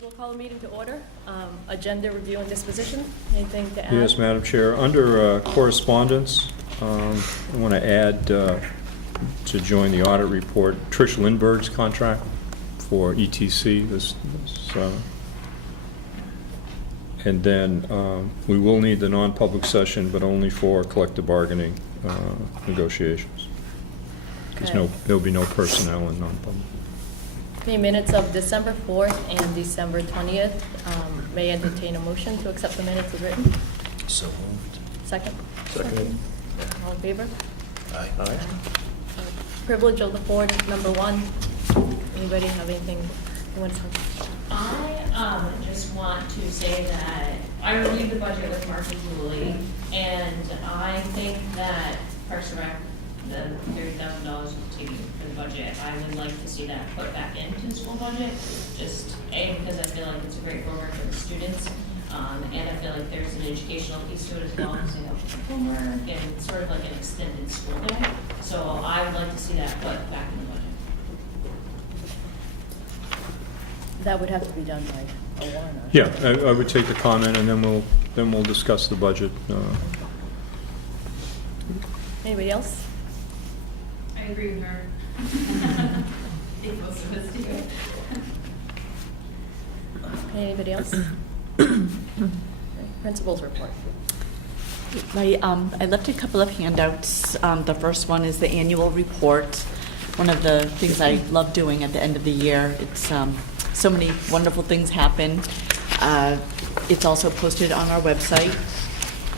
We'll call the meeting to order. Agenda review and disposition. Anything to add? Yes, Madam Chair. Under correspondence, I want to add to join the audit report Trish Lindberg's contract for ETC. And then we will need the non-public session, but only for collective bargaining negotiations. Okay. There'll be no personnel in non-public. Okay, minutes of December 4th and December 20th. May I entertain a motion to accept the minutes as written? So moved. Second? Second. All in favor? Aye. Privilege of the board, number one. Anybody have anything you want to say? I just want to say that I reviewed the budget with Mark and Julie, and I think that Parks and Rec, the $30,000 taken for the budget, I would like to see that put back into the school budget, just because I feel like it's a great program for the students, and I feel like there's an educational piece to it as well, because they have homework and sort of like an extended school day. So I would like to see that put back in the budget. That would have to be done by a warrant. Yeah, I would take the comment, and then we'll discuss the budget. Anybody else? I agree with her. I think most of us do. Okay, anybody else? Principal's report. I left a couple of handouts. The first one is the annual report. One of the things I love doing at the end of the year. It's so many wonderful things happen. It's also posted on our website.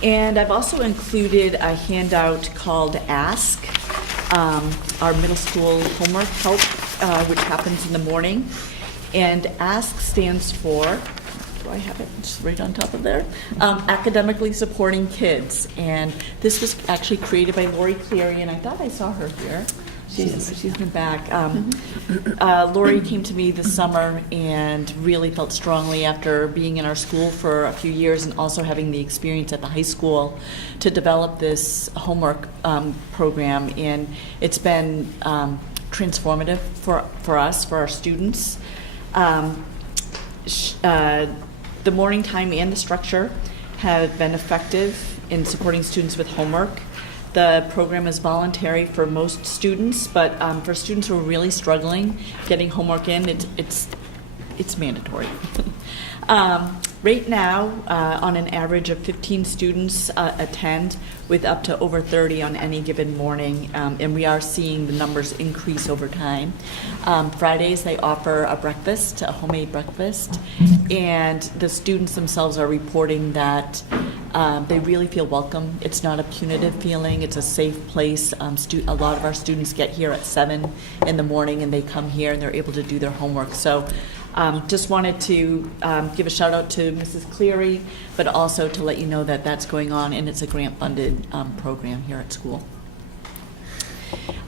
And I've also included a handout called Ask, our middle school homework help, which happens in the morning. And Ask stands for, do I have it just right on top of there? Academically Supporting Kids. And this was actually created by Lori Cleary, and I thought I saw her here. She's in the back. Lori came to me this summer and really felt strongly after being in our school for a few years and also having the experience at the high school to develop this homework program. And it's been transformative for us, for our students. The morning time and the structure have been effective in supporting students with homework. The program is voluntary for most students, but for students who are really struggling getting homework in, it's mandatory. Right now, on an average of 15 students attend, with up to over 30 on any given morning, and we are seeing the numbers increase over time. Fridays, they offer a breakfast, a homemade breakfast, and the students themselves are reporting that they really feel welcome. It's not a punitive feeling. It's a safe place. A lot of our students get here at 7 in the morning, and they come here and they're able to do their homework. So just wanted to give a shout out to Mrs. Cleary, but also to let you know that that's going on, and it's a grant-funded program here at school.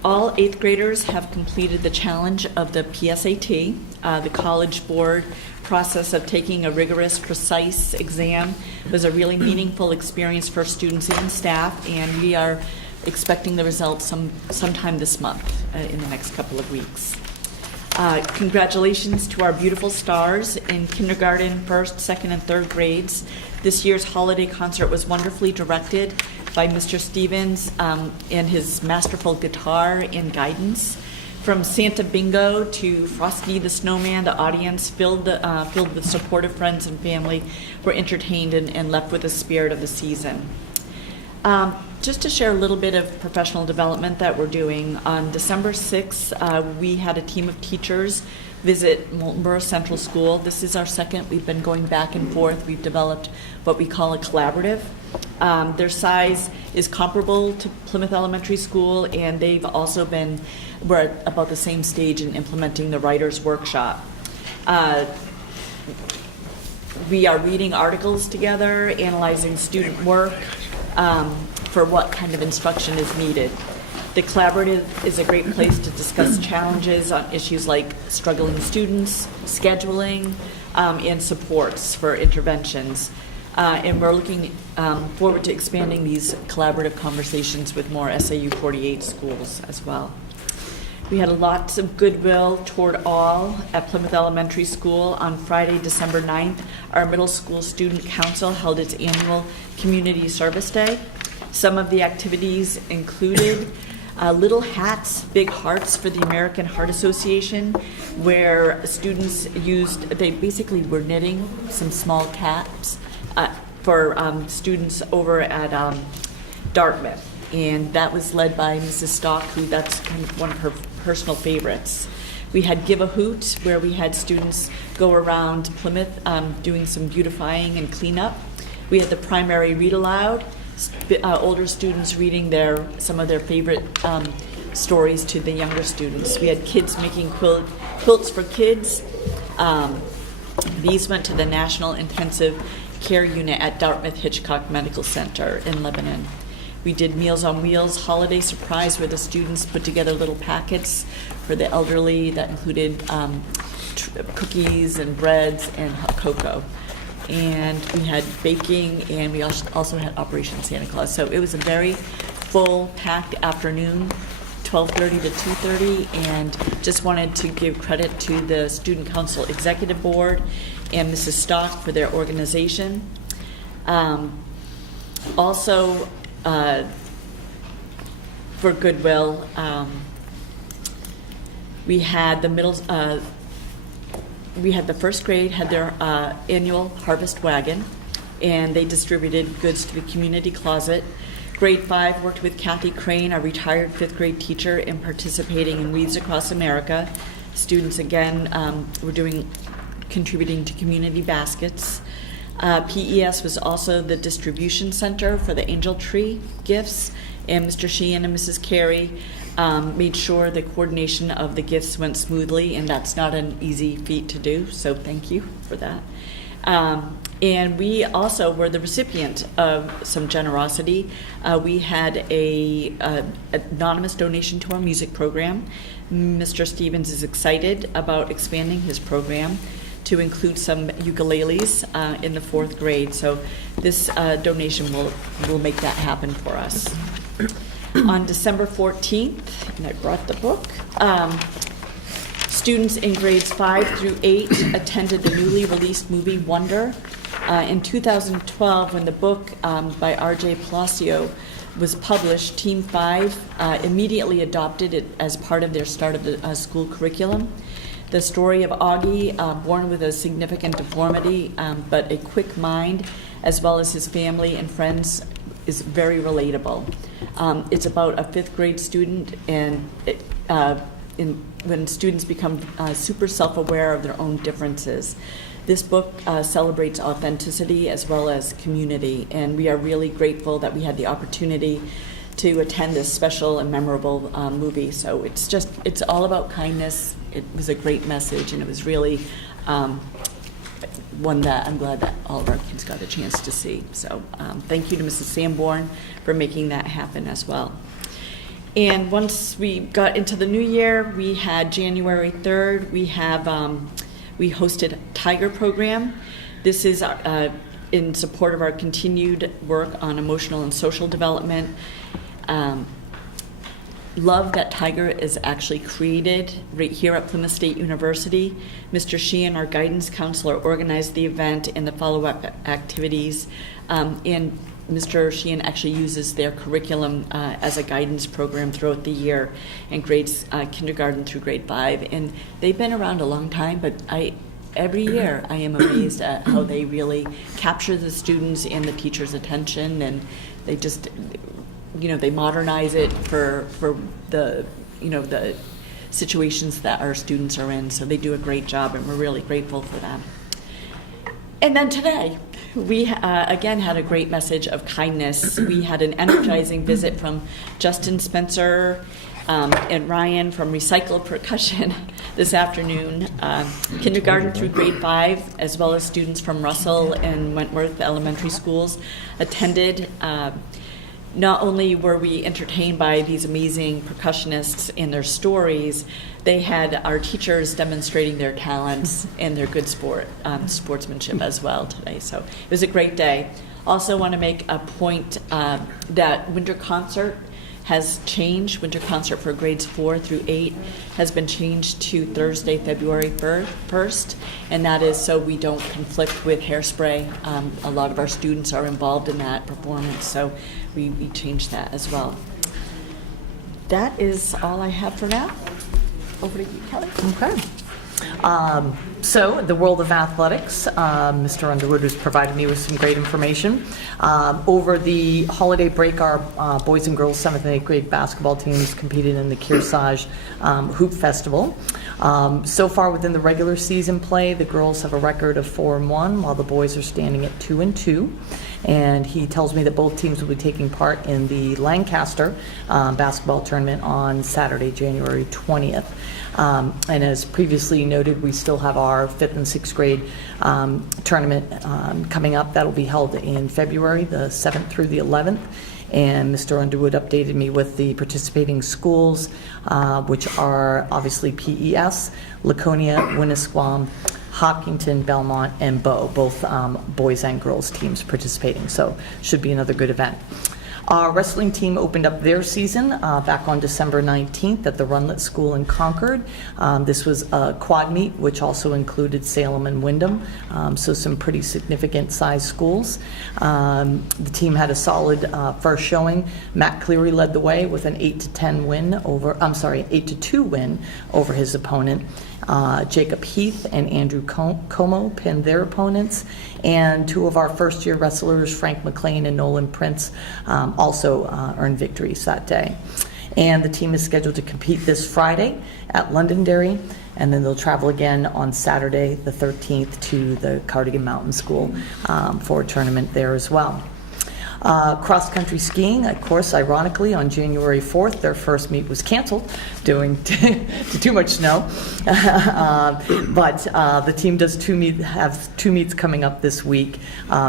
All 8th graders have completed the challenge of the PSAT, the College Board process of taking a rigorous, precise exam was a really meaningful experience for students and staff, and we are expecting the results sometime this month, in the next couple of weeks. Congratulations to our beautiful stars in kindergarten, 1st, 2nd, and 3rd grades. This year's holiday concert was wonderfully directed by Mr. Stevens and his masterful guitar and guidance. From Santa Bingo to Frosty the Snowman, the audience filled with supportive friends and family were entertained and left with the spirit of the season. Just to share a little bit of professional development that we're doing, on December 6th, we had a team of teachers visit Moultonborough Central School. This is our second. We've been going back and forth. We've developed what we call a collaborative. Their size is comparable to Plymouth Elementary School, and we're at about the same stage in implementing the writer's workshop. We are reading articles together, analyzing student work for what kind of instruction is needed. The collaborative is a great place to discuss challenges on issues like struggling students, scheduling, and supports for interventions. And we're looking forward to expanding these collaborative conversations with more SAU 48 schools as well. We had lots of goodwill toward all at Plymouth Elementary School. On Friday, December 9th, our middle school student council held its annual community service day. Some of the activities included Little Hats, Big Hearts for the American Heart Association, where students they basically were knitting some small caps for students over at Dartmouth. And that was led by Mrs. Stock, who that's kind of one of her personal favorites. We had Give a Hoot, where we had students go around Plymouth doing some beautifying and cleanup. We had the primary read aloud, older students reading some of their favorite stories to the younger students. We had kids making quilts for kids. These went to the National Intensive Care Unit at Dartmouth Hitchcock Medical Center in Lebanon. We did Meals on Wheels holiday surprise, where the students put together little packets for the elderly that included cookies and breads and hot cocoa. And we had baking, and we also had Operation Santa Claus. So it was a very full, packed afternoon, 12:30 to 2:30, and just wanted to give credit to the Student Council Executive Board and Mrs. Stock for their organization. Also, for goodwill, we had the first grade had their annual harvest wagon, and they distributed goods to the community closet. Grade 5 worked with Kathy Crane, our retired 5th grade teacher, in participating in Weaves Across America. Students again were contributing to community baskets. PES was also the distribution center for the Angel Tree gifts, and Mr. Sheehan and Mrs. Carey made sure the coordination of the gifts went smoothly, and that's not an easy feat to do, so thank you for that. And we also were the recipient of some generosity. We had an anonymous donation to our music program. Mr. Stevens is excited about expanding his program to include some ukuleles in the 4th grade. So this donation will make that happen for us. On December 14th, and I brought the book, students in grades 5 through 8 attended the newly released movie Wonder. In 2012, when the book by R.J. Palacio was published, Team 5 immediately adopted it as part of their start of the school curriculum. The story of Augie, born with a significant deformity, but a quick mind, as well as his family and friends, is very relatable. It's about a 5th grade student, and when students become super self-aware of their own differences. This book celebrates authenticity as well as community, and we are really grateful that we had the opportunity to attend this special and memorable movie. So it's all about kindness. It was a great message, and it was really one that I'm glad that all of our kids got a chance to see. So thank you to Mrs. Sanborn for making that happen as well. And once we got into the new year, we had January 3rd, we hosted a Tiger program. This is in support of our continued work on emotional and social development. Love that Tiger is actually created right here at Plymouth State University. Mr. Sheehan, our guidance counselor, organized the event and the follow-up activities. And Mr. Sheehan actually uses their curriculum as a guidance program throughout the year in grades kindergarten through grade 5. And they've been around a long time, but every year I am amazed at how they really capture the students and the teachers' attention, and they just, they modernize it for the, the situations that our students are in. So they do a great job, and we're really grateful for them. And then today, we again had a great message of kindness. We had an energizing visit from Justin Spencer and Ryan from Recycled Percussion this afternoon. Kindergarten through grade 5, as well as students from Russell and Wentworth elementary schools attended. Not only were we entertained by these amazing percussionists and their stories, they had our teachers demonstrating their talents and their good sportsmanship as well today. So it was a great day. Also want to make a point that winter concert has changed. Winter concert for grades 4 through 8 has been changed to Thursday, February 1st, and that is so we don't conflict with Hairspray. A lot of our students are involved in that performance, so we changed that as well. That is all I have for now. Over to you, Kelly. Okay. So, the world of athletics, Mr. Underwood has provided me with some great information. Over the holiday break, our boys and girls 7th and 8th grade basketball teams competed in the Kearsarge Hoop Festival. So far within the regular season play, the girls have a record of 4-1, while the boys are standing at 2-2. And he tells me that both teams will be taking part in the Lancaster basketball tournament on Saturday, January 20th. And as previously noted, we still have our 5th and 6th grade tournament coming up. That'll be held in February, the 7th through the 11th. And Mr. Underwood updated me with the participating schools, which are obviously PES, Laconia, Winnisquam, Hopkinton, Belmont, and Bow, both boys and girls teams participating, so should be another good event. Our wrestling team opened up their season back on December 19th at the Runlet School in Concord. This was a quad meet, which also included Salem and Wyndham, so some pretty significant size schools. The team had a solid first showing. Matt Cleary led the way with an 8-2 win over his opponent. Jacob Heath and Andrew Como pinned their opponents, and two of our first-year wrestlers, Frank McLean and Nolan Prince, also earned victories that day. And the team is scheduled to compete this Friday at Londonderry, and then they'll travel again on Saturday, the 13th, to the Cardigan Mountain School for a tournament there as well. Cross-country skiing, of course, ironically, on January 4th, their first meet was canceled due to too much snow. But the team does have two meets coming up this week.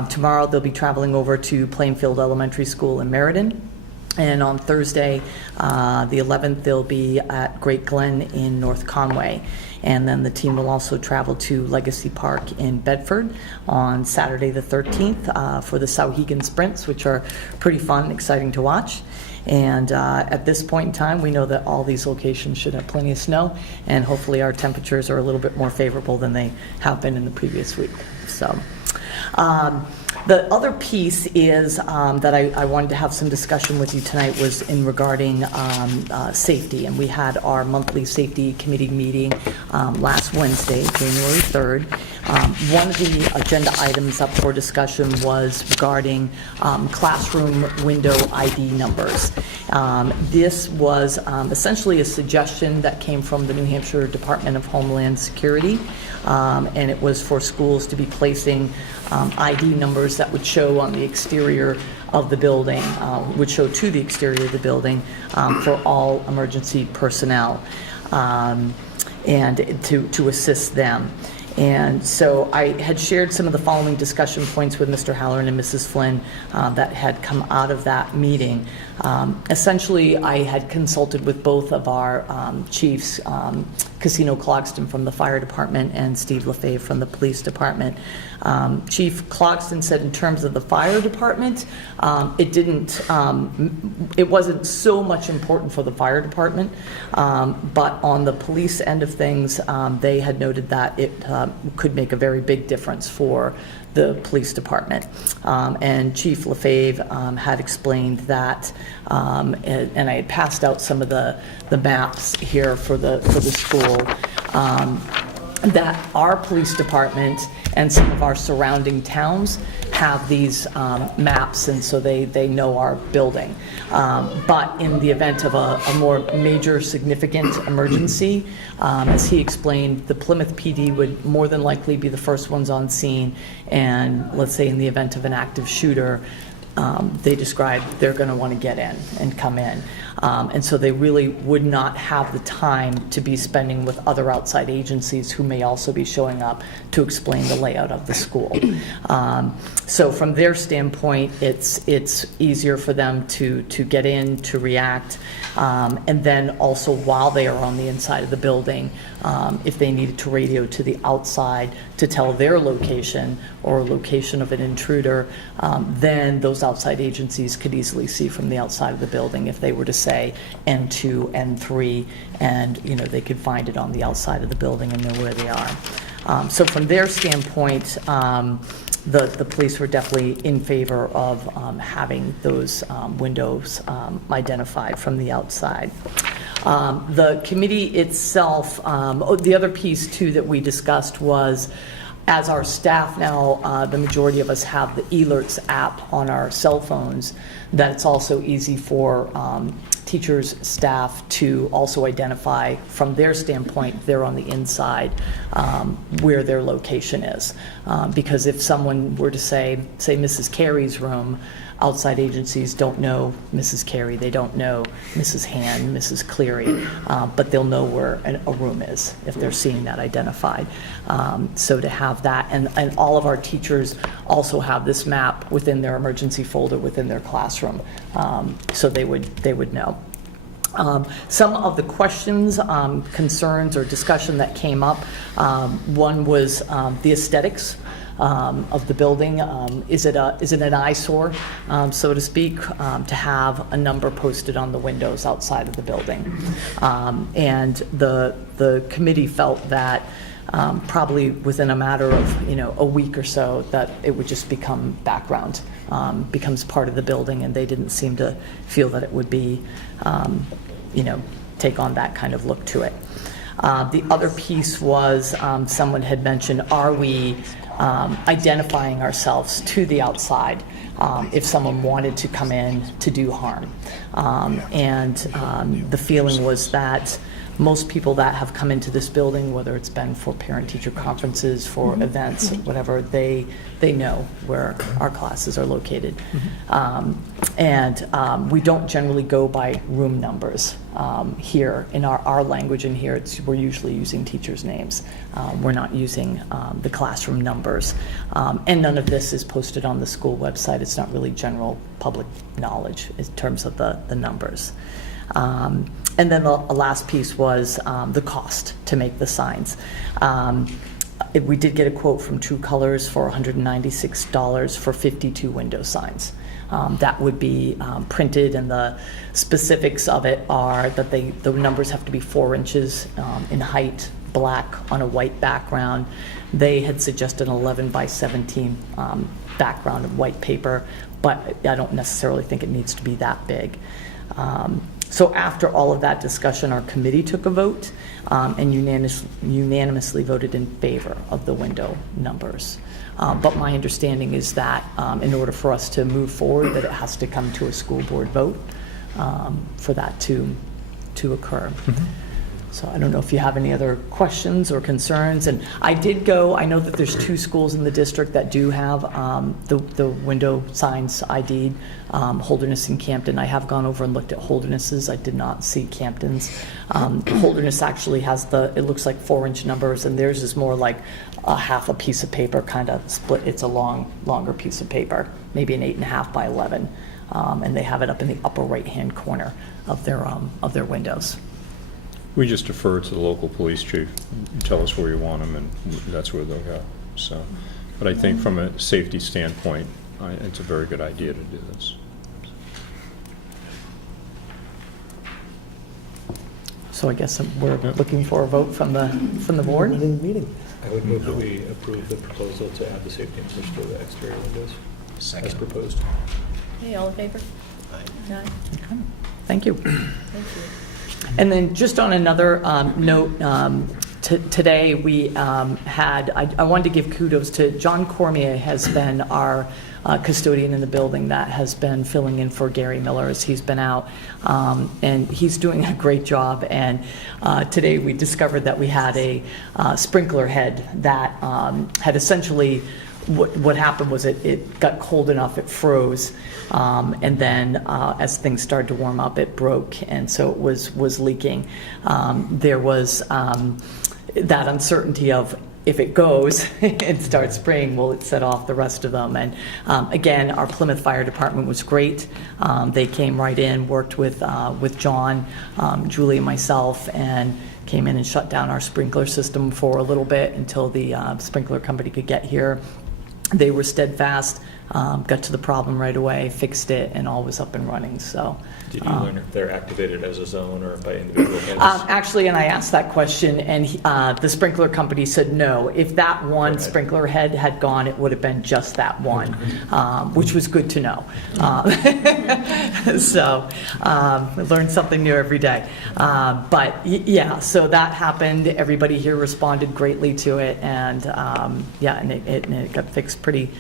Tomorrow they'll be traveling over to Plainfield Elementary School in Meriden. And on Thursday, the 11th, they'll be at Great Glen in North Conway. And then the team will also travel to Legacy Park in Bedford on Saturday the 13th for the Sauhegan Sprints, which are pretty fun and exciting to watch. And at this point in time, we know that all these locations should have plenty of snow, and hopefully our temperatures are a little bit more favorable than they have been in the previous week. So. The other piece is that I wanted to have some discussion with you tonight was in regarding safety, and we had our monthly safety committee meeting last Wednesday, January 3rd. One of the agenda items up for discussion was regarding classroom window ID numbers. This was essentially a suggestion that came from the New Hampshire Department of Homeland Security, and it was for schools to be placing ID numbers that would show on the exterior of the building, would show to the exterior of the building for all emergency personnel, and to assist them. And so I had shared some of the following discussion points with Mr. Halloran and Mrs. Flynn that had come out of that meeting. Essentially, I had consulted with both of our chiefs, Casino Clogston from the fire department and Steve LaFave from the police department. Chief Clogston said in terms of the fire department, it wasn't so much important for the fire department, but on the police end of things, they had noted that it could make a very big difference for the police department. And Chief LaFave had explained that, and I had passed out some of the maps here for the school, that our police department and some of our surrounding towns have these maps, and so they know our building. But in the event of a more major significant emergency, as he explained, the Plymouth PD would more than likely be the first ones on scene, and let's say in the event of an active shooter, they described they're going to want to get in and come in. And so they really would not have the time to be spending with other outside agencies who may also be showing up to explain the layout of the school. So from their standpoint, it's easier for them to get in, to react, and then also while they are on the inside of the building, if they needed to radio to the outside to tell their location or location of an intruder, then those outside agencies could easily see from the outside of the building if they were to say N2, N3, and, they could find it on the outside of the building and know where they are. So from their standpoint, the police were definitely in favor of having those windows identified from the outside. The committee itself, the other piece too that we discussed was, as our staff now, the majority of us have the eLerts app on our cell phones, that it's also easy for teachers, staff to also identify from their standpoint, they're on the inside, where their location is. Because if someone were to say Mrs. Carey's room, outside agencies don't know Mrs. Carey, they don't know Mrs. Hand, Mrs. Cleary, but they'll know where a room is if they're seeing that identified. So to have that, and all of our teachers also have this map within their emergency folder within their classroom, so they would know. Some of the questions, concerns, or discussion that came up, one was the aesthetics of the building. Is it an eyesore, so to speak, to have a number posted on the windows outside of the building? And the committee felt that probably within a matter of a week or so, that it would just become background, becomes part of the building, and they didn't seem to feel that it would be take on that kind of look to it. The other piece was, someone had mentioned, are we identifying ourselves to the outside if someone wanted to come in to do harm? And the feeling was that most people that have come into this building, whether it's been for parent-teacher conferences, for events, whatever, they know where our classes are located. And we don't generally go by room numbers here. In our language in here, we're usually using teachers' names. We're not using the classroom numbers. And none of this is posted on the school website. It's not really general public knowledge in terms of the numbers. And then the last piece was the cost to make the signs. We did get a quote from True Colors for $196 for 52 window signs. That would be printed, and the specifics of it are that the numbers have to be 4 inches in height, black on a white background. They had suggested an 11 by 17 background of white paper, but I don't necessarily think it needs to be that big. So after all of that discussion, our committee took a vote and unanimously voted in favor of the window numbers. But my understanding is that in order for us to move forward, that it has to come to a school board vote for that to occur. So I don't know if you have any other questions or concerns. And I know that there's 2 schools in the district that do have the window signs ID'd, Holderness and Campton. I have gone over and looked at Holderness's. I did not see Campton's. Holderness actually has it looks like 4-inch numbers, and theirs is more like a half a piece of paper, kind of split. It's a longer piece of paper, maybe an 8.5 by 11. And they have it up in the upper right-hand corner of their windows. We just defer to the local police chief. You tell us where you want them, and that's where they'll go. So, but I think from a safety standpoint, it's a very good idea to do this. So I guess we're looking for a vote from the board. I would move that we approve the proposal to add the safety and push to the exterior windows as Second. proposed. Okay, all in favor? Aye. Aye. Okay. Thank you. Thank you. And then just on another note, today we had, I wanted to give kudos to John Cormier, has been our custodian in the building that has been filling in for Gary Miller as he's been out, and he's doing a great job. And today we discovered that we had a sprinkler head that had essentially, what happened was it got cold enough, it froze, and then as things started to warm up, it broke, and so it was leaking. There was that uncertainty of, if it goes and starts spraying, will it set off the rest of them? And again, our Plymouth Fire Department was great. They came right in, worked with John, Julie, and myself, and came in and shut down our sprinkler system for a little bit until the sprinkler company could get here. they were steadfast, got to the problem right away, fixed it, and all was up and running, so. Did you learn if they're activated as a zone or by individual heads? Actually, and I asked that question, and the sprinkler company said no. If that one sprinkler head had gone, it would have been just that one, which was good to know. So I learned something new every day. But yeah, so that happened. Everybody here responded greatly to it, and yeah, and it got fixed pretty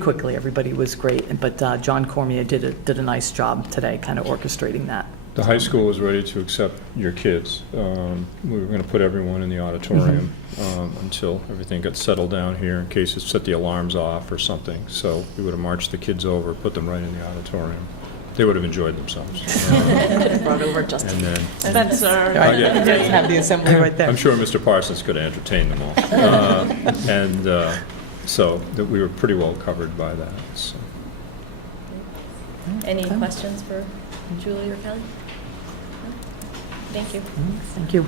quickly. Everybody was great, but John Cormier did a nice job today, kind of orchestrating that. The high school was ready to accept your kids. We were going to put everyone in the auditorium until everything got settled down here in case it set the alarms off or something. So we would have marched the kids over, put them right in the auditorium. They would have enjoyed themselves. Brought over Justin. And then, Spencer. Right, you guys have the assembly right there. I'm sure Mr. Parsons could have entertained them all. So that we were pretty well covered by that. So. Any questions for Julie or Kelly? No? Thank you. Thank you.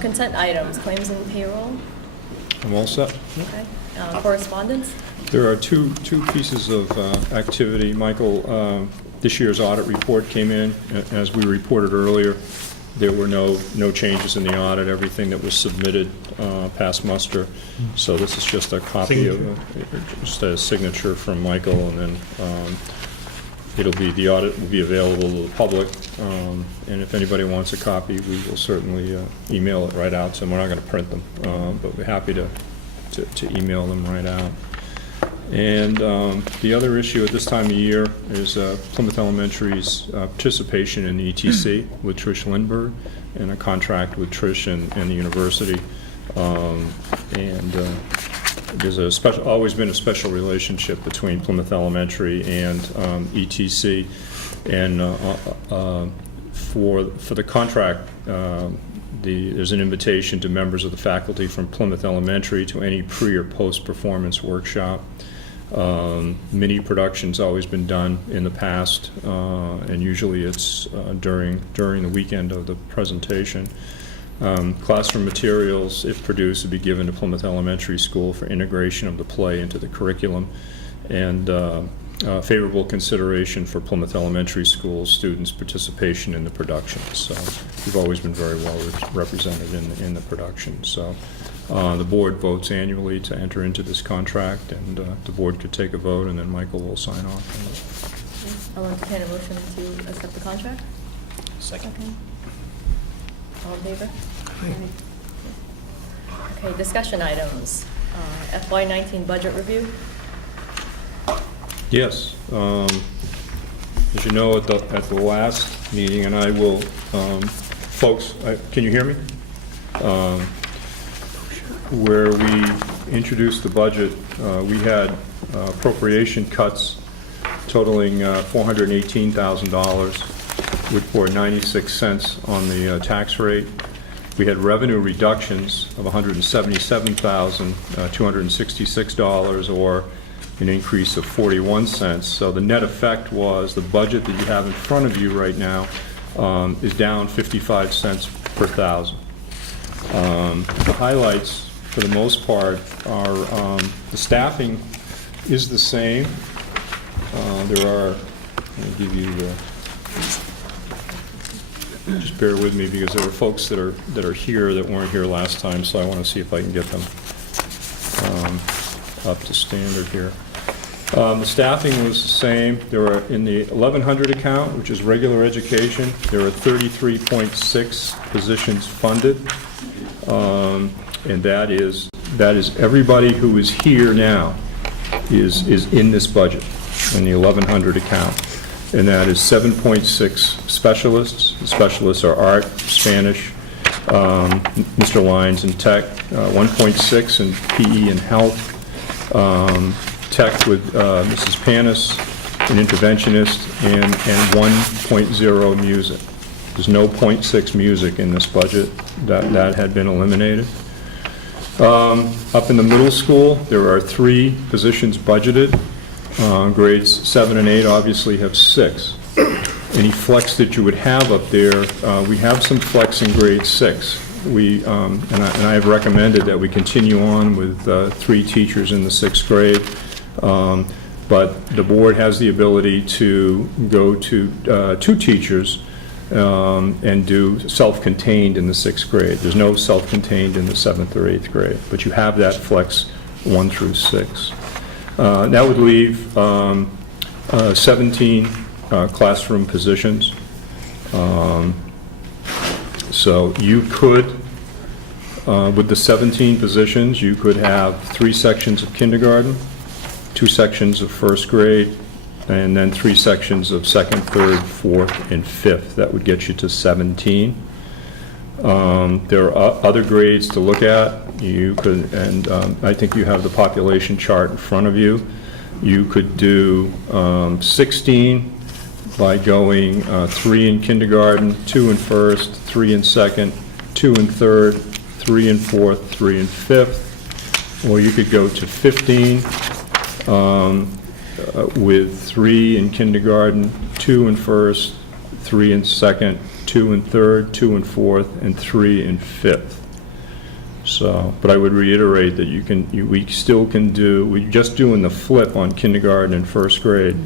Consent items, claims and payroll. I'm all set. Okay. Correspondence. There are two pieces of activity. Michael, this year's audit report came in. As we reported earlier, there were no changes in the audit. Everything that was submitted passed muster. So this is just a copy of just a signature from Michael, and then the audit will be available to the public. And if anybody wants a copy, we will certainly email it right out to them. We're not going to print them, but we're happy to email them right out. And the other issue at this time of year is Plymouth Elementary's participation in the ETC with Trish Lindbergh, and a contract with Trish and the university. There's always been a special relationship between Plymouth Elementary and ETC. And for the contract, there's an invitation to members of the faculty from Plymouth Elementary to any pre- or post-performance workshop. Mini production's always been done in the past, and usually it's during the weekend of the presentation. Classroom materials, if produced, would be given to Plymouth Elementary School for integration of the play into the curriculum, and favorable consideration for Plymouth Elementary School students' participation in the production. So we've always been very well represented in the production. So the board votes annually to enter into this contract, and the board could take a vote, and then Michael will sign off. I'll entertain a motion to accept the contract. Second. All in favor? Okay, discussion items. FY19 budget review. Yes. As you know, at the last meeting, and I will, folks, can you hear me? Where we introduced the budget, we had appropriation cuts totaling $418,000, which were 96 cents on the tax rate. We had revenue reductions of $177,266, or an increase of 41 cents. So the net effect was the budget that you have in front of you right now is down 55 cents per thousand. The highlights, for the most part, are the staffing is the same. There are, let me give you just bear with me, because there were folks that are here that weren't here last time, so I want to see if I can get them up to standard here. The staffing was the same. There were, in the 1100 account, which is regular education, there are 33.6 positions funded, and that is everybody who is here now is in this budget in the 1100 account. And that is 7.6 specialists. The specialists are art, Spanish, Mr. Lyons in tech, 1.6 in PE and health, tech with Mrs. Panis, an interventionist, and 1.0 music. There's no 0.6 music in this budget. That had been eliminated. Up in the middle school, there are 3 positions budgeted. Grades 7 and 8 obviously have 6. Any flex that you would have up there, we have some flex in grade 6. And I have recommended that we continue on with 3 teachers in the 6th grade. But the board has the ability to go to 2 teachers and do self-contained in the 6th grade. There's no self-contained in the 7th or 8th grade, but you have that flex 1 through 6. That would leave 17 classroom positions. So you could, with the 17 positions, you could have 3 sections of kindergarten, 2 sections of 1st grade, and then 3 sections of 2nd, 3rd, 4th, and 5th. That would get you to 17. There are other grades to look at. You could, and I think you have the population chart in front of you. You could do 16 by going 3 in kindergarten, 2 in 1st, 3 in 2nd, 2 in 3rd, 3 in 4th, 3 in 5th. Or you could go to 15 with 3 in kindergarten, 2 in 1st, 3 in 2nd, 2 in 3rd, 2 in 4th, and 3 in 5th. So, but I would reiterate that we still can do, we're just doing the flip on kindergarten and 1st grade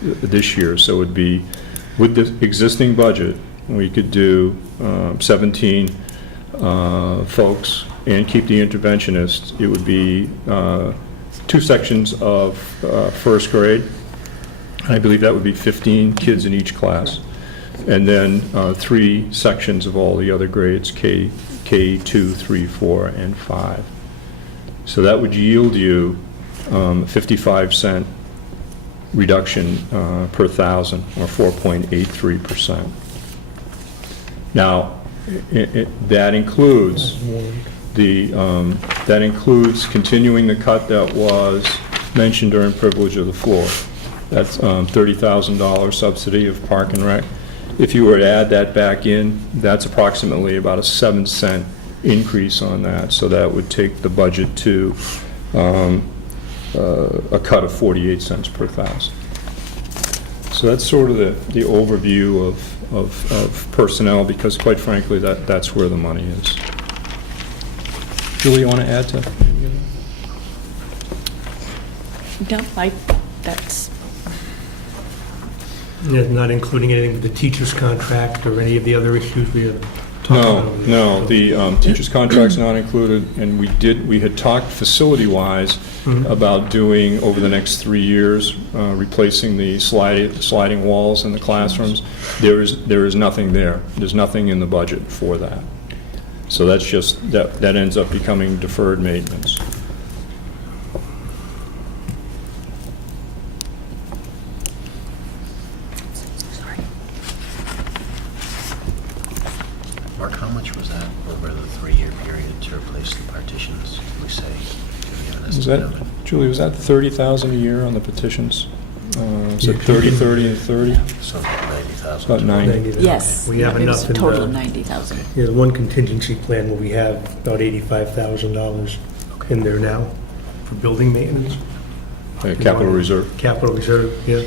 this year. So it would be, with the existing budget, we could do 17 folks and keep the interventionist. It would be 2 sections of 1st grade. I believe that would be 15 kids in each class. And then 3 sections of all the other grades, K2, 3, 4, and 5. So that would yield you 55-cent reduction per 1,000, or 4.83%. Now, that includes that includes continuing the cut that was mentioned during privilege of the floor. That's $30,000 subsidy of Park and Rec. If you were to add that back in, that's approximately about a 7-cent increase on that. So that would take the budget to a cut of 48 cents per 1,000. So that's sort of the overview of personnel, because quite frankly, that's where the money is. Julie, you want to add to? No, that's, Not including anything with the teacher's contract or any of the other issues we have talked about? No, the teacher's contract's not included, and we had talked facility-wise about doing, over the next 3 years, replacing the sliding walls in the classrooms. There is nothing there. There's nothing in the budget for that. So that's just, that ends up becoming deferred maintenance. Mark, how much was that over the 3-year period to replace the partitions? Can we say? Can we have an Was estimate that, of it? Julie, was that 30,000 a year on the petitions? Is it 30, 30, and 30? So 90,000. About 90. 90,000. yes. We have It was enough a in total of the, 90,000. there's one contingency plan where we have about $85,000 in there now for building maintenance. Capital reserve. Capital reserve, yeah.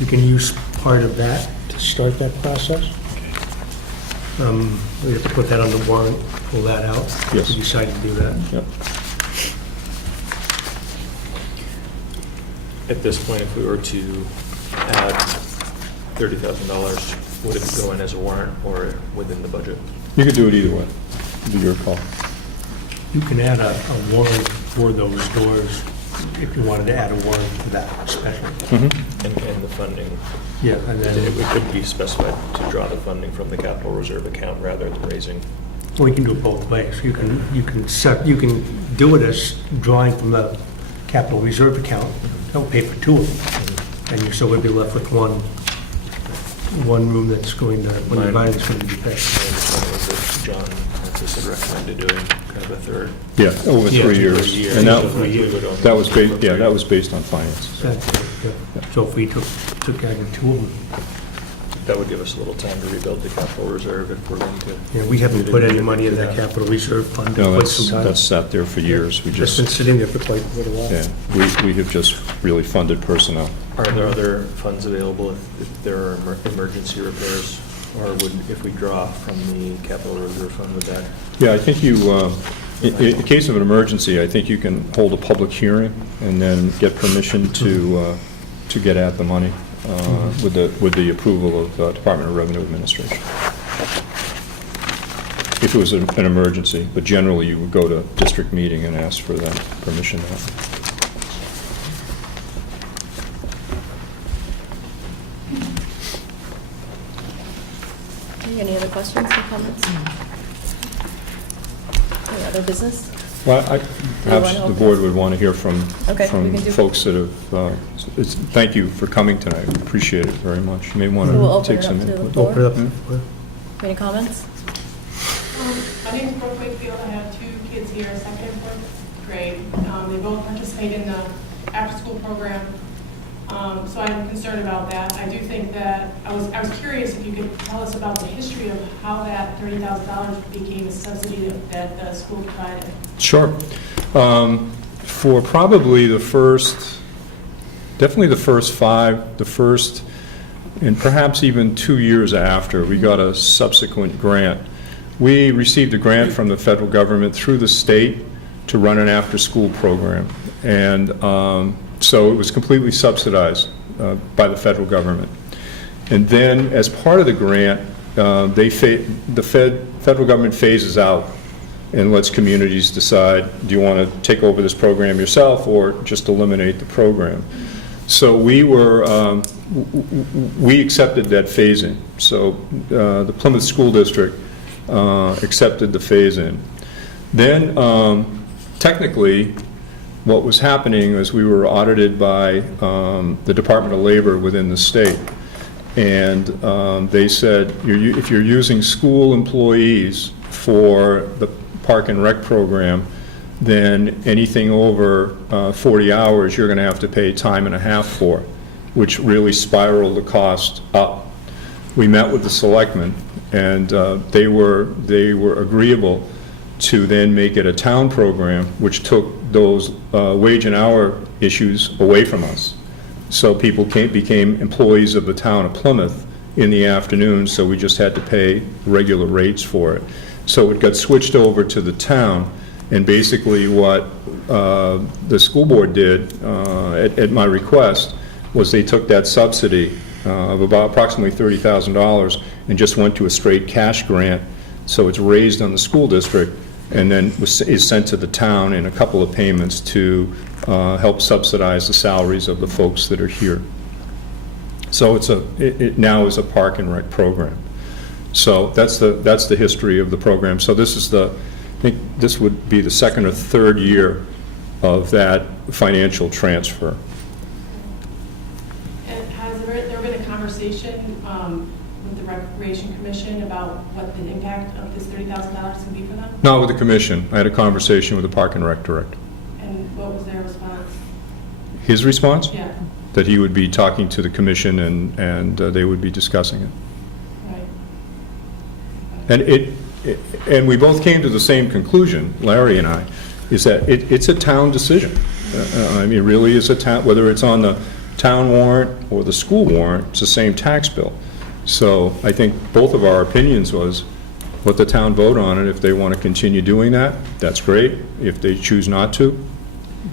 You can use part of that to start that process. We have to put that on the warrant, pull that out. Yes. If we decide to do that. Yep. At this point, if we were to add $30,000, would it go in as a warrant or within the budget? You could do it either way. It'd be your call. You can add a warrant for those doors if you wanted to add a warrant for that special. And the funding, Yeah, and then it could be specified to draw the funding from the capital reserve account rather than raising. Well, you can do it both ways. You can do it as drawing from the capital reserve account. Don't pay for 2 of them, and you're still going to be left with one room that's going to, when you buy it, it's going to be paid. My understanding was that John Francis had recommended doing kind of a third. Yeah, over 3 years. And that was based, based. that was based on finances. So if we took out 2 of them, That would give us a little time to rebuild the capital reserve if we're going to. yeah, we haven't put any money in that capital reserve fund in No, quite some time. that's sat there for years. We It's been just, sitting there for quite a little while. yeah, we have just really funded personnel. Are there other funds available if there are emergency repairs? Or if we draw from the capital reserve fund, would that? Yeah, I think you, In case of an emergency, I think you can hold a public hearing and then get permission to get at the money with the approval of Department of Revenue Administration. If it was an emergency, but generally you would go to district meeting and ask for that permission. Any other questions or comments? Any other business? Well, perhaps wanna the open board it? would want to hear from Okay, we can do- folks that have, thank you for coming tonight, we appreciate it very much. You may want We'll to open take it some up to the input. floor. Open it up. Yeah. Any comments? My name is Brooke Wakefield. I have two kids here, second and fourth grade. They both participate in the after-school program, so I'm concerned about that. I do think that, I was curious if you could tell us about the history of how that $30,000 became a subsidy that the school provided. Sure. For probably definitely the first and perhaps even 2 years after, we got a subsequent grant. We received a grant from the federal government through the state to run an after-school program. And so it was completely subsidized by the federal government. And then as part of the grant, the federal government phases out and lets communities decide, do you want to take over this program yourself or just eliminate the program? So we accepted that phase-in. So the Plymouth School District accepted the phase-in. Then technically, what was happening is we were audited by the Department of Labor within the state. And they said, if you're using school employees for the Park and Rec program, then anything over 40 hours, you're going to have to pay time and a half for, which really spiraled the cost up. We met with the selectmen, and they were agreeable to then make it a town program, which took those wage and hour issues away from us. So people became employees of the town of Plymouth in the afternoon, so we just had to pay regular rates for it. So it got switched over to the town, and basically what the school board did at my request was they took that subsidy of about approximately $30,000 and just went to a straight cash grant. So it's raised on the school district and then is sent to the town in a couple of payments to help subsidize the salaries of the folks that are here. So it now is a Park and Rec program. So that's the history of the program. So this is I think this would be the second or third year of that financial transfer. And has there been a conversation with the Recreation Commission about what the impact of this $30,000 can be for them? Not with the commission. I had a conversation with the Park and Rec director. And what was their response? His response? Yeah, That he would be talking to the commission and they would be discussing it. right. And we both came to the same conclusion, Larry and I, is that it's a town decision. I mean, it really is a town, whether it's on the town warrant or the school warrant, it's the same tax bill. So I think both of our opinions was let the town vote on it. If they want to continue doing that, that's great. If they choose not to,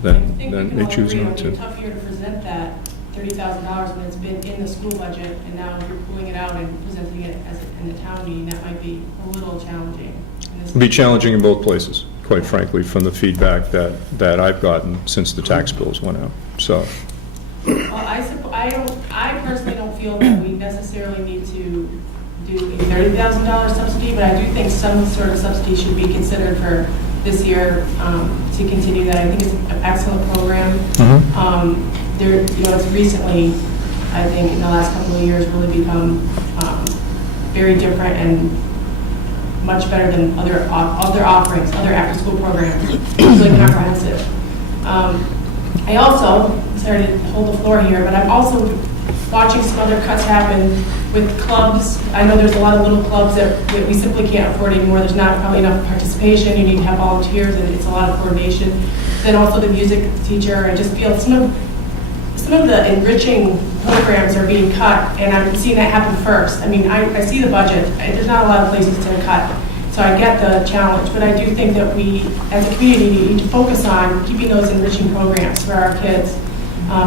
then they choose not to. I think we can all agree it would be a tough year to present that $30,000 when it's been in the school budget, and now you're pulling it out and presenting it as in the town meeting. That might be a little challenging. It'll be challenging in both places, quite frankly, from the feedback that I've gotten since the tax bills went out. So, Well, I personally don't feel that we necessarily need to do a $30,000 subsidy, but I do think some sort of subsidy should be considered for this year to continue that. I think it's an excellent program. It's recently, I think, in the last couple of years, really become very different and much better than other offerings, other after-school programs. It's really comprehensive. I also, sorry to hold the floor here, but I'm also watching some other cuts happen with clubs. I know there's a lot of little clubs that we simply can't afford anymore. There's not probably enough participation. You need to have volunteers, and it's a lot of coordination. Then also the music teacher. I just feel some of the enriching programs are being cut, and I'm seeing that happen first. I mean, I see the budget. There's not a lot of places to cut. So I get the challenge, but I do think that we, as a community, need to focus on keeping those enriching programs for our kids.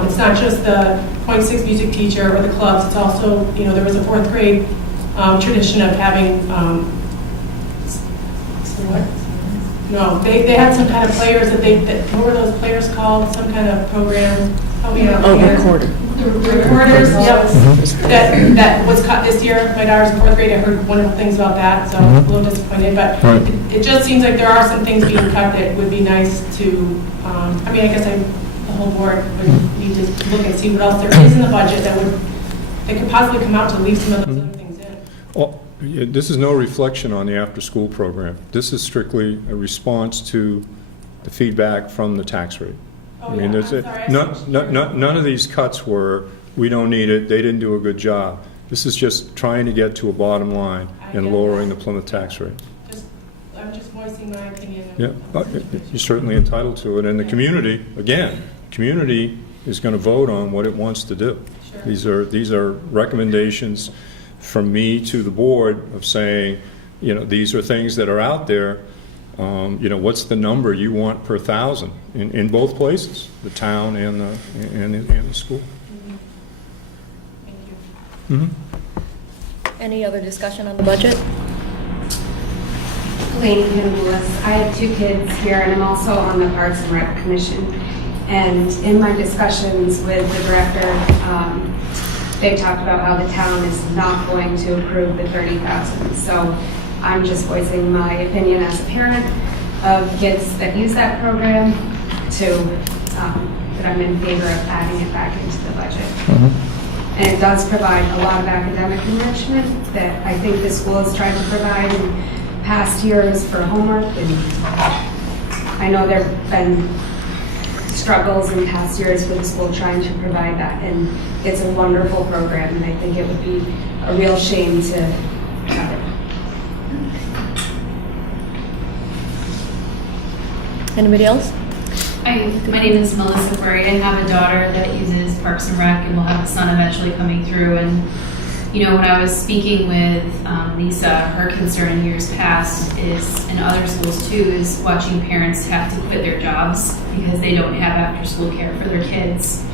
It's not just the .6 music teacher or the clubs, it's also, there was a 4th grade tradition of having, No, they had some kind of players that what were those players called? Some kind of program. Recorder. Recorders, yeah. That was cut this year. My daughter's in 4th grade. I heard wonderful things about that, so I'm a little disappointed. But it just seems like there are some things being cut that would be nice to, I guess the whole board would need to look and see what else there is in the budget that could possibly come out to leave some of those other things in. Well, this is no reflection on the after-school program. This is strictly a response to the feedback from the tax rate. Oh, I mean, yeah. there's I'm sorry. none of these cuts were, we don't need it, they didn't do a good job. This is just trying to get to a bottom line and lowering the Plymouth tax rate. I'm just voicing my opinion. Yeah, you're certainly entitled to it. And the community, again, community is going to vote on what it wants to do. Sure. These are recommendations from me to the board of saying, these are things that are out there. What's the number you want per thousand in both places, the town and the school? Mm-hmm. Thank you. Mm-hmm. Any other discussion on the budget? Elaine Lewis. I have 2 kids here, and I'm also on the Parks and Rec Commission. And in my discussions with the director, they talked about how the town is not going to approve the $30,000. So I'm just voicing my opinion as a parent of kids that use that program that I'm in favor of adding it back into the budget. And it does provide a lot of academic enrichment that I think the school has tried to provide in past years for homework. And I know there have been struggles in past years with the school trying to provide that. And it's a wonderful program, and I think it would be a real shame to cut it. Anybody else? Hi, my name is Melissa Query. I have a daughter that uses Parks and Rec, and will have a son eventually coming through. And when I was speaking with Lisa, her concern in years past is, and other schools too, is watching parents have to quit their jobs because they don't have after-school care for their kids,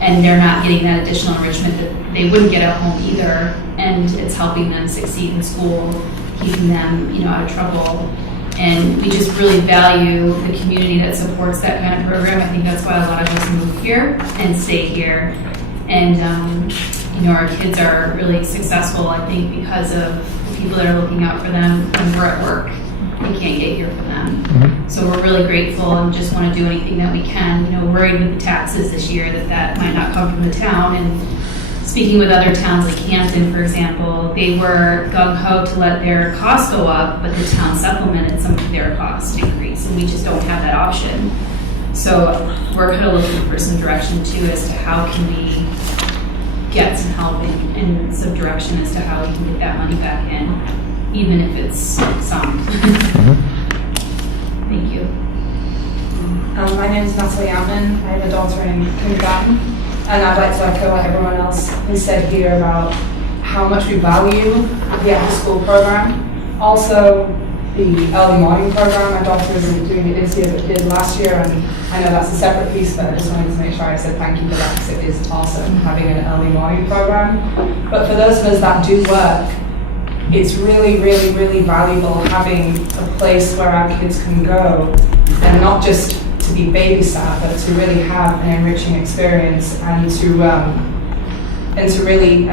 and they're not getting that additional enrichment that they wouldn't get at home either. And it's helping them succeed in school, keeping them, out of trouble. And we just really value the community that supports that kind of program. I think that's why a lot of us move here and stay here. And, our kids are really successful, I think, because of the people that are looking out for them when we're at work. We can't get here for them. So we're really grateful and just want to do anything that we can. Worried with the taxes this year that might not come from the town. And speaking with other towns like Hampton, for example, they were gung-ho to let their costs go up, but the town supplemented some of their cost increase, and we just don't have that option. So we're kind of looking for some direction too as to how can we get some help and some direction as to how we can get that money back in, even if it's some. Thank you. My name is Natalie Alman. I have a daughter in kindergarten, and I'd like to echo what everyone else has said here about how much we value the after-school program. Also, the early morning program. My daughter isn't doing it this year, but did last year, and I know that's a separate piece, but I just wanted to make sure I said thank you for that, because it is awesome having an early morning program. But for those of us that do work, it's really, really, really valuable having a place where our kids can go, and not just to be babysat, but to really have an enriching experience, and to really,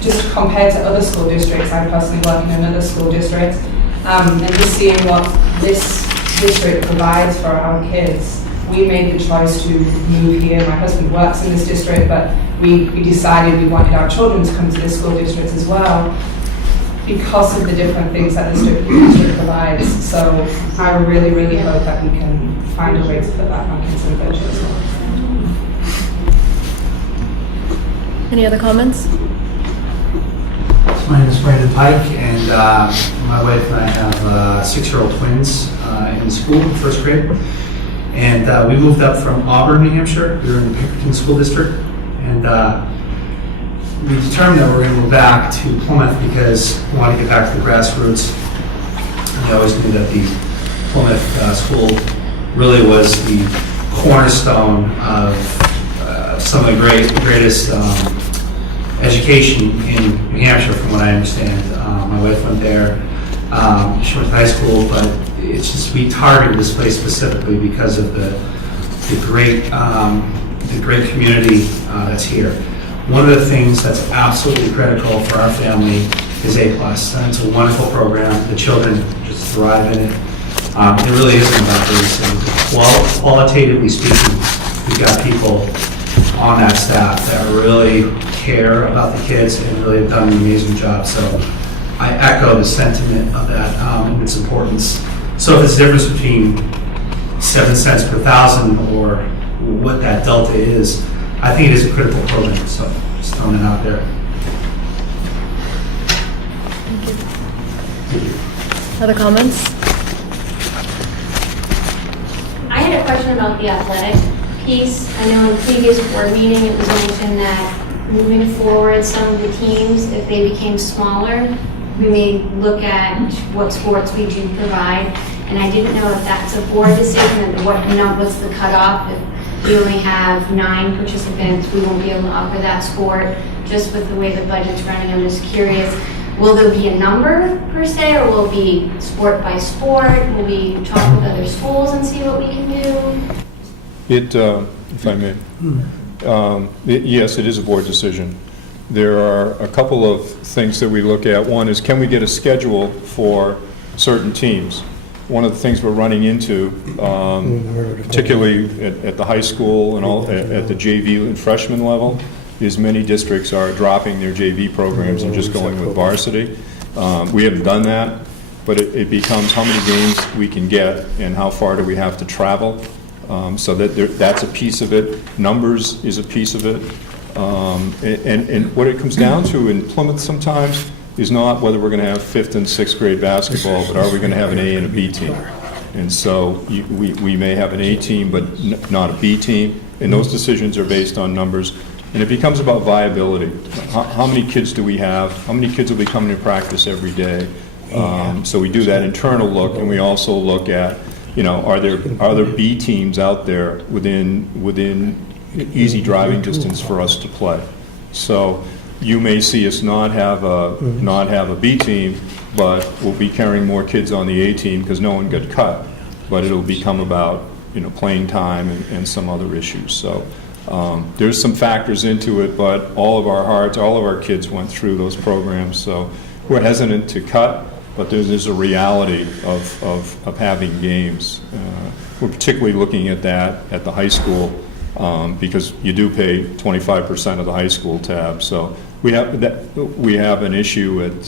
just compared to other school districts, I personally work in another school district, and just seeing what this district provides for our kids. We made the choice to move here. My husband works in this district, but we decided we wanted our children to come to this school district as well, because of the different things that the district provides. So I really, really hope that we can find a way to put that back into the budget as well. Any other comments? My name is Brandon Pike, and my wife and I have 6-year-old twins in school, first grade. And we moved up from Auburn, New Hampshire. We were in the Pickerton School District. And we determined that we were going to move back to Plymouth because we wanted to get back to the grassroots. He always knew that the Plymouth School really was the cornerstone of some of the greatest education in New Hampshire, from what I understand. My wife went there. She went to high school, but it's just we targeted this place specifically because of the great community that's here. One of the things that's absolutely critical for our family is A+. And it's a wonderful program. The children just thrive in it. It really isn't about these things. Qualitatively speaking, we've got people on that staff that really care about the kids and really have done an amazing job. So I echo the sentiment of that and its importance. So if it's the difference between 7 cents per thousand or what that delta is, I think it is a critical program. So just throwing it out there. Thank you. Other comments? I had a question about the athletic piece. I know in the previous board meeting, it was mentioned that moving forward, some of the teams, if they became smaller, we may look at what sports we do provide. And I didn't know if that's a board decision and what's the cutoff. If we only have 9 participants, we won't be able to offer that sport. Just with the way the budget's running, I'm just curious, will there be a number per se, or will it be sport by sport? Will we talk with other schools and see what we can do? If I may, yes, it is a board decision. There are a couple of things that we look at. One is, can we get a schedule for certain teams? One of the things we're running into, particularly at the high school and all at the JV and freshman level, is many districts are dropping their JV programs and just going with varsity. We haven't done that, but it becomes how many games we can get and how far do we have to travel. So that's a piece of it. Numbers is a piece of it. And what it comes down to in Plymouth sometimes is not whether we're going to have 5th and 6th grade basketball, but are we going to have an A and a B team? And so we may have an A team, but not a B team. And those decisions are based on numbers. And it becomes about viability. How many kids do we have? How many kids will be coming to practice every day? So we do that internal look, and we also look at, are there B teams out there within easy driving distance for us to play? So you may see us not have a B team, but we'll be carrying more kids on the A team because no one got cut. But it'll become about playing time and some other issues. So there's some factors into it, but all of our kids went through those programs. So we're hesitant to cut, but there's a reality of having games. We're particularly looking at that at the high school because you do pay 25% of the high school tab. So we have an issue at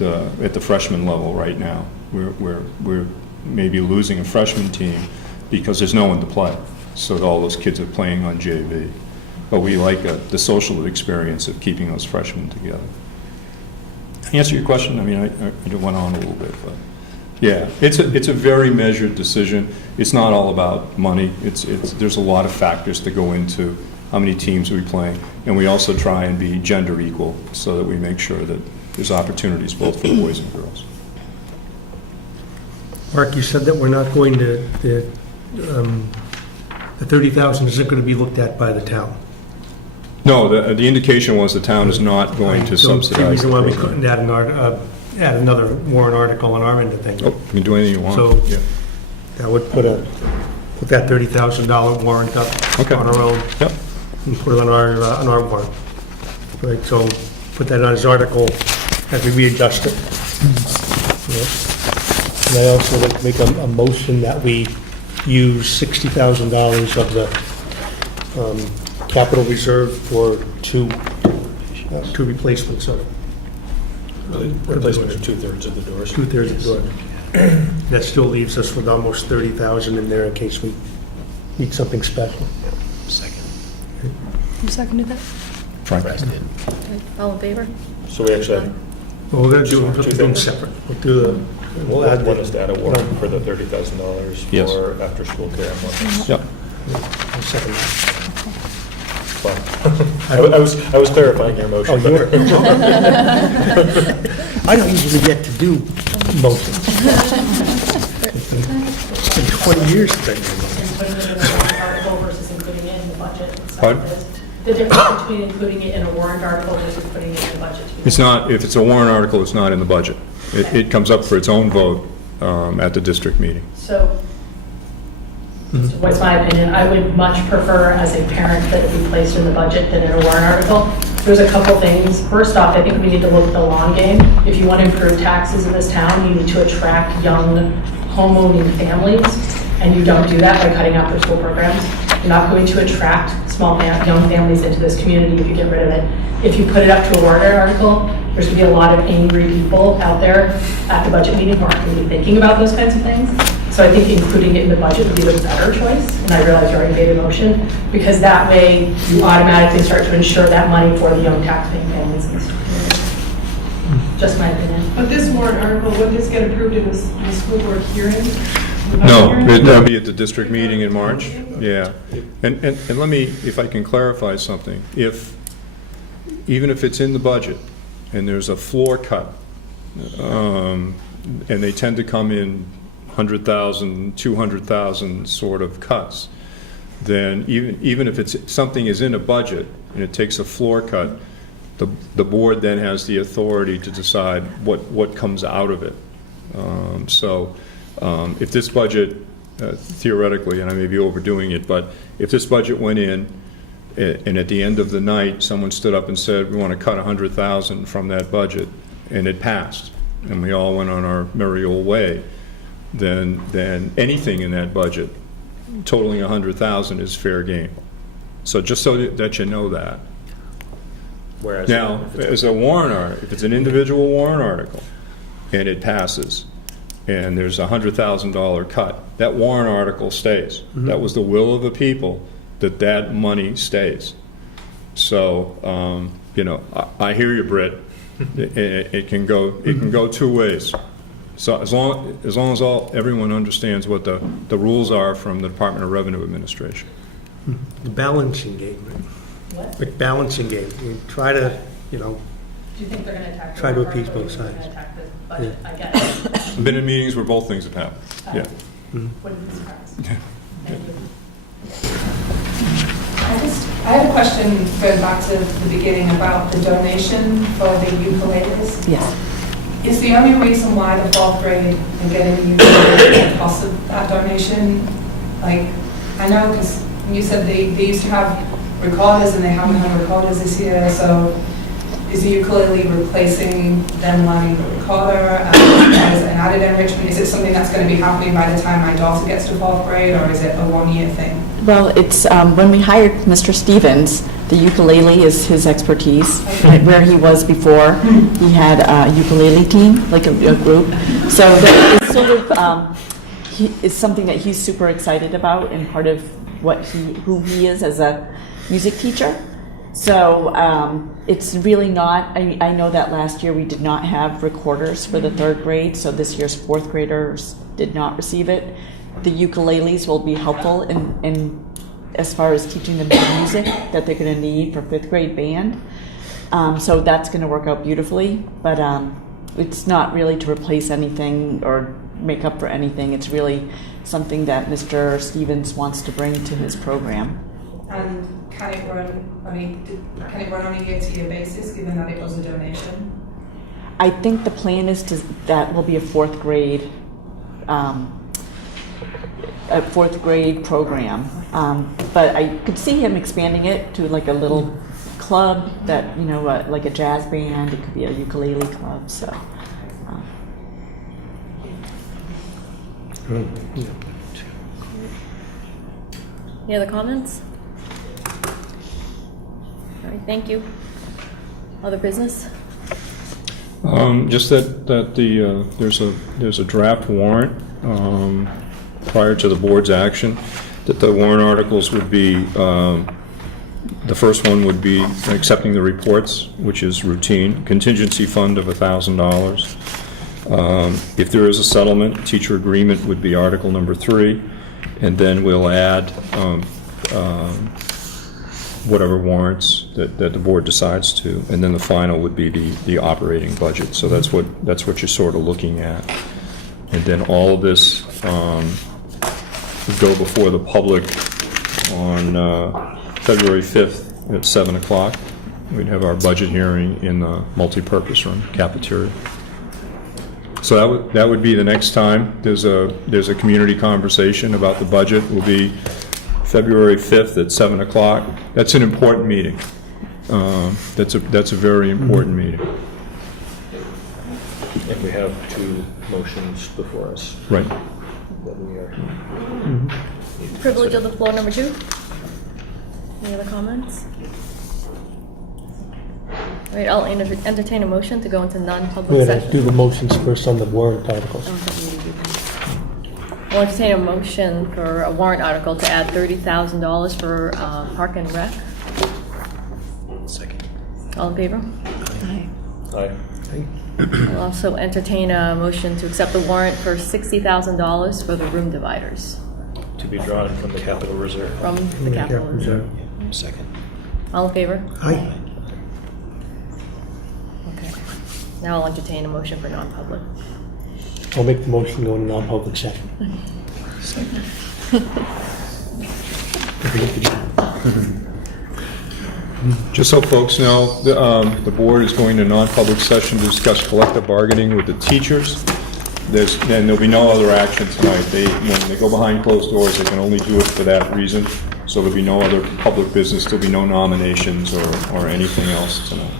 the freshman level right now. We're maybe losing a freshman team because there's no one to play. So all those kids are playing on JV. But we like the social experience of keeping those freshmen together. Answer your question? I mean, I went on a little bit, but yeah, it's a very measured decision. It's not all about money. There's a lot of factors that go into how many teams we play, and we also try and be gender equal so that we make sure that there's opportunities both for boys and girls. Mark, you said that we're not going to, the $30,000 isn't going to be looked at by the town. No, the indication was the town is not going to subsidize. The reason why we couldn't add another warrant article on our end of things. Oh, you can do anything you want. So yeah. that would put that $30,000 warrant up on our own. Yep. And put it on our warrant. Right, so put that on as article as we readjust it. And I also like to make a motion that we use $60,000 of the capital reserve for two replacements of Replacement of 2/3 of the doors. 2/3 of the door. That still leaves us with almost $30,000 in there in case we need something special. Second. Who seconded that? Frank. Frank did. Okay. All in favor? So we actually have, Well, we're going to do Two them things? separate. We'll add one is to add a warrant for the $30,000 Yes. for after-school care. And whatnot. Yep. I'll second that. Fine. I was clarifying your motion. Oh, you were. I don't usually get to do motions. 20 years since I've been And putting it in a warrant article versus including it in the budget. So Pardon? the difference between including it in a warrant article versus putting it in the budget. It's not, if it's a warrant article, it's not in the budget. It comes up for its own vote at the district meeting. So, what's my opinion? I would much prefer as a parent that it be placed in the budget than in a warrant article. There's a couple things. First off, I think we need to look at the long game. If you want to improve taxes in this town, you need to attract young homeowning families, and you don't do that by cutting out their school programs. You're not going to attract young families into this community if you get rid of it. If you put it up to a warrant article, there's going to be a lot of angry people out there at the budget meeting who aren't going to be thinking about those kinds of things. So I think including it in the budget would be the better choice. And I realize you already made a motion, because that way you automatically start to ensure that money for the young taxpaying families in this community. Just my opinion. But this warrant article, would this get approved in the school board hearing? No, that'll be at the district meeting in March. Yeah. And let me, if I can clarify something, even if it's in the budget and there's a floor cut, and they tend to come in 100,000, 200,000 sort of cuts, then even if something is in a budget and it takes a floor cut, the board then has the authority to decide what comes out of it. If this budget, theoretically, and I may be overdoing it, but if this budget went in and at the end of the night someone stood up and said, we want to cut 100,000 from that budget, and it passed, and we all went on our merry old way, then anything in that budget totaling 100,000 is fair game. So just so that you know that. Whereas Now, as a warrant article, if it's an individual warrant article and it passes, and there's a $100,000 cut, that warrant article stays. Mm-hmm. That was the will of the people, that money stays. So, I hear you, Britt. It can go two ways. So as long as everyone understands what the rules are from the Department of Revenue Administration. The balancing game, right? What? Like balancing game. You try to, Do you think they're going to attack the Try to warrant appease article, or both do you think sides. they're going to attack the budget? I get it. I've been in meetings where both things have happened. Yeah. Wouldn't be surprised. Yeah. Thank you. I had a question going back to the beginning about the donation for the ukuleles. Yes. Is the only reason why the fourth grade are getting a ukulele the cost of that donation? Like, I know because you said they used to have recorders and they haven't had recorders this year, so is the ukulele replacing them learning the recorder as an added enrichment? Is it something that's going to be happening by the time my daughter gets to fourth grade, or is it a one-year thing? Well, it's, when we hired Mr. Stevens, the ukulele is his expertise. Where he was before, he had a ukulele team, like a group. So that is sort of, it's something that he's super excited about, and part of who he is as a music teacher. So it's really not, I know that last year we did not have recorders for the third grade, so this year's fourth graders did not receive it. The ukuleles will be helpful in as far as teaching them the music that they're going to need for fifth grade band. So that's going to work out beautifully, but it's not really to replace anything or make up for anything. It's really something that Mr. Stevens wants to bring to his program. And can it run on a year-to-year basis, given that it was a donation? I think the plan is that will be a fourth grade program. But I could see him expanding it to like a little club that, like a jazz band. It could be a ukulele club. So. Any other comments? All right, thank you. Other business? Just that there's a draft warrant prior to the board's action, that the warrant articles would be, the first one would be accepting the reports, which is routine, contingency fund of $1,000. If there is a settlement, teacher agreement would be article number 3, and then we'll add whatever warrants that the board decides to, and then the final would be the operating budget. So that's what you're sort of looking at. And then all of this would go before the public on February 5th at 7 o'clock. We'd have our budget hearing in the multipurpose room, cafeteria. So that would be the next time there's a community conversation about the budget. Will be February 5th at 7 o'clock. That's an important meeting. That's a very important meeting. And we have 2 motions before us. Right. That we are. Privilege of the floor, number 2. Any other comments? All right, I'll entertain a motion to go into non-public We're session. going to do the motions first on the warrant articles. I'll entertain a motion for a warrant article to add $30,000 for Park and Rec. Second. All in favor? Aye. I'll also entertain a motion to accept the warrant for $60,000 for the room dividers To be drawn from the capital reserve. from the capital reserve. Second. All in favor? Aye. Okay. Now I'll entertain a motion for non-public. I'll make the motion go into non-public session. Second. Just so folks know, the board is going to non-public session to discuss collective bargaining with the teachers. And there'll be no other action tonight. When they go behind closed doors, they can only do it for that reason. So there'll be no other public business. There'll be no nominations or anything else tonight.